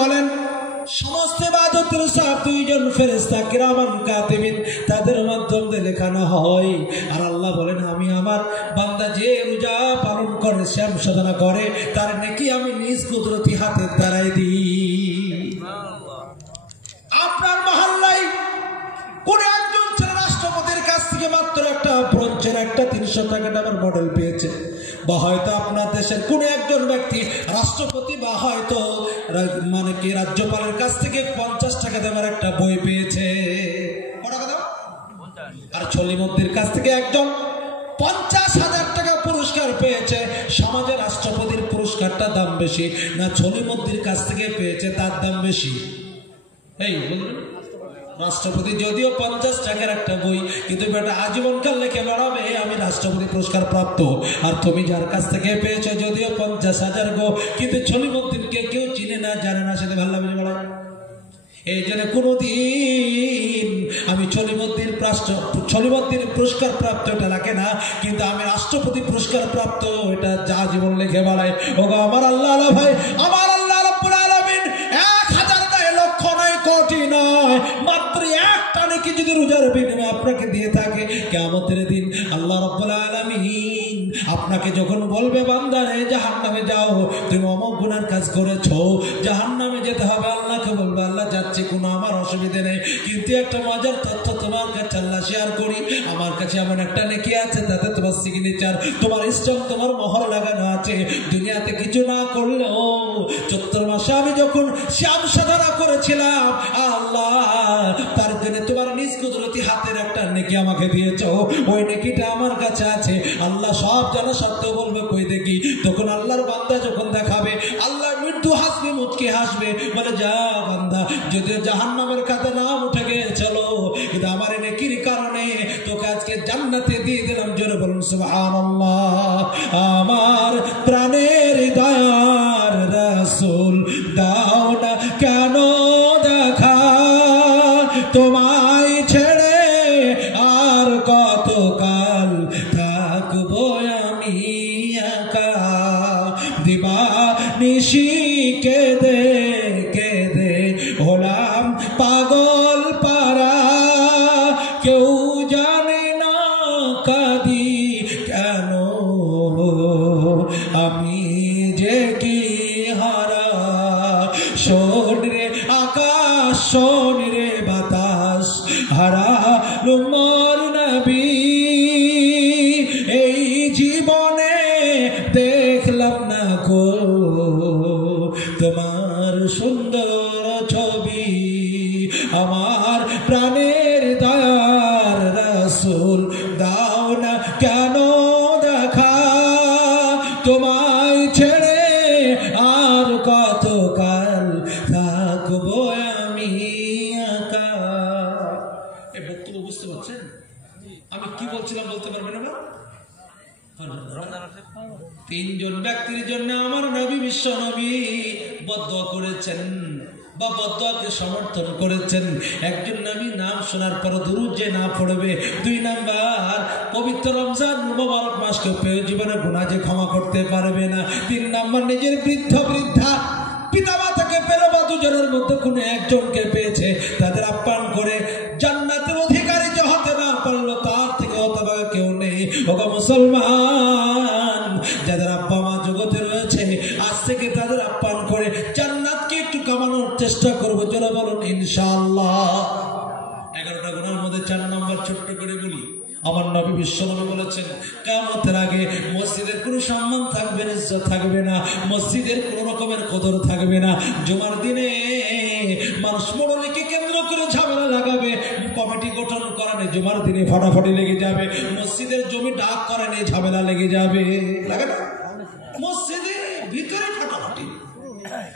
বলেন সমস্ত ইবাদতের সওয়াব দুইজন ফেরেশতা কিরামান কাতিবিন তাদের মাধ্যমে লেখানো হয়। আর আল্লাহ বলেন আমি আমার বান্দা যে রোজা পালন করে শ্যাম সাধনা করে তার নেকি আমি নিজ কুদরতি হাতের দ্বারাই দিই। আপনার মহল্লায় কোন একজন ছেলে রাষ্ট্রপতির কাছ থেকে মাত্র একটা ব্রোঞ্জের একটা 300 টাকা দামের মডেল পেয়েছে, বা হয়তো আপনার দেশের কোন একজন ব্যক্তি রাষ্ট্রপতি বা হয়তো মানে কি রাজ্যপালের কাছ থেকে 50 টাকা দামের একটা বই পেয়েছে, আর ছলিমদ্দির কাছ থেকে একজন 50,000 টাকা পুরস্কার পেয়েছে। সমাজে রাষ্ট্রপতির পুরস্কারটা দাম বেশি না ছলিমদ্দির কাছ থেকে পেয়েছে তার দাম বেশি? এই বলুন, রাষ্ট্রপতি যদিও 50 টাকার একটা বই, কিন্তু বেটা আজীবনকাল লিখে বেড়াবে আমি রাষ্ট্রপতি পুরস্কার প্রাপ্ত, আর তুমি যার কাছ থেকে পেয়েছো যদিও 50,000 গো, কিন্তু ছলিমদ্দিনকে কেউ চিনে না জানে না, সেটা ভালো লাগে বলা। এই জন্য কোনোদিন আমি ছলিমদ্দিন পুরস্কার প্রাপ্ত এটা লাগে না, কিন্তু আমি রাষ্ট্রপতি পুরস্কার প্রাপ্ত এটা যা জীবন লিখে বেড়ায়। ওগো আমার আল্লাহ ভাই, আমার আল্লাহ রাব্বুল আলামিন 1000 নয়, লক্ষ নয়, কোটি নয়, মাত্র একটা নেকি যদি রোজার বিনিময়ে আপনাকে দিয়ে থাকে, কিয়ামতের দিন আল্লাহ রাব্বুল আলামিন আপনাকে যখন বলবে বান্দা রে জাহান্নামে যাও, তুমি অমুক গুনার কাজ করেছো, জাহান্নামে যেতে হবে, আল্লাহকে বলবে আল্লাহ যাচ্ছে, কোনো আমার অসুবিধা নেই, কিন্তু একটা মজার তথ্য তোমার কাছে আল্লাহ শেয়ার করি, আমার কাছে এমন একটা নেকি আছে তাতে তোমার সিগনেচার, তোমার স্ট্যাম্প, তোমার মোহর লাগানো আছে। দুনিয়াতে কিছু না করলেও 74 মাসে আমি যখন শ্যাম সাধনা করেছিলাম আল্লাহ তার জন্য তোমার নিজ কুদরতি হাতের একটা নেকি আমাকে দিয়েছো, ওই নেকিটা আমার কাছে আছে। আল্লাহ সব জানা সত্ত্বেও বলবে কই দেখি, তখন আল্লাহর বান্দা যখন দেখাবে আল্লাহ মৃত্যু হাসবে, মুচকে হাসবে, বলে যা বান্দা যদিও জাহান্নামের খাতে নাম উঠে গিয়েছিল, কিন্তু আমার নেকির কারণে তোকে আজকে জান্নাতে দিয়ে দিলাম। জোরে বলুন সুবহানাল্লাহ। আমার প্রাণের দয়ার রাসূল দাও না কেন দেখা, তোমায় ছেড়ে আর কতকাল থাকবো আমি একা, দিবানিশি কেঁদে কেঁদে হলাম পাগল পারা, কেউ জানে না কাঁদি কেন, আমি যে কি হারা। শোন রে আকাশ, শোন রে বাতাস, হারালো মোর নবী, এই জীবনে দেখলাম না গো তোমার সুন্দর ছবি। আমার প্রাণের দয়ার রাসূল দাও না কেন দেখা, তোমায় ছেড়ে আর কতকাল থাকবো আমি একা। এই বক্তব্য বুঝতে পারছেন আমি কি বলছিলাম? বলতে পারবেন না? 3 ব্যক্তির জন্য আমার নবী বিশ্ব নবী বদদুয়া করেছেন বা বদদুয়াকে সমর্থন করেছেন। একজন নবী নাম শোনার পর দুরূদ যে না পড়বে, 2 নাম্বার পবিত্র রমজান মুবারক মাসকে পেয়ে জীবনে গুনাহ যে ক্ষমা করতে পারবে না। 3 নাম্বার নিজের বৃদ্ধা পিতা মাতাকে পেল বা দুজনের মধ্যে কোনো একজনকে পেয়েছে, তাদের আপ্যায়ন করে জান্নাতের অধিকারী যে হতে না পারলো তার থেকে হতভাগা কেউ নেই। ওগো মুসলমান, যাদের আব্বা মা জগতে রয়েছে আজ থেকে তাদের আপ্যায়ন করে জান্নাতকে একটু কামানোর চেষ্টা করবো। যারা বলুন ইনশাআল্লাহ। 11টা গুনার মধ্যে 4 নম্বর ছোট্ট করে বলি, আমার নবী বিশ্বনবী বলেছেন কিয়ামতের আগে মসজিদের কোনো সম্মান থাকবে না, ইজ্জত থাকবে না, মসজিদের কোনো রকমের কদর থাকবে না। জুমার দিনে মানুষ মোড়লকে কেন্দ্র করে ঝামেলা লাগাবে, কমিটি গঠন করা নিয়ে জুমার দিনে ফাটাফাটি লেগে যাবে, মসজিদের জমি ডাক করা নিয়ে ঝামেলা লেগে যাবে, লাগে না? মসজিদের ভিতরে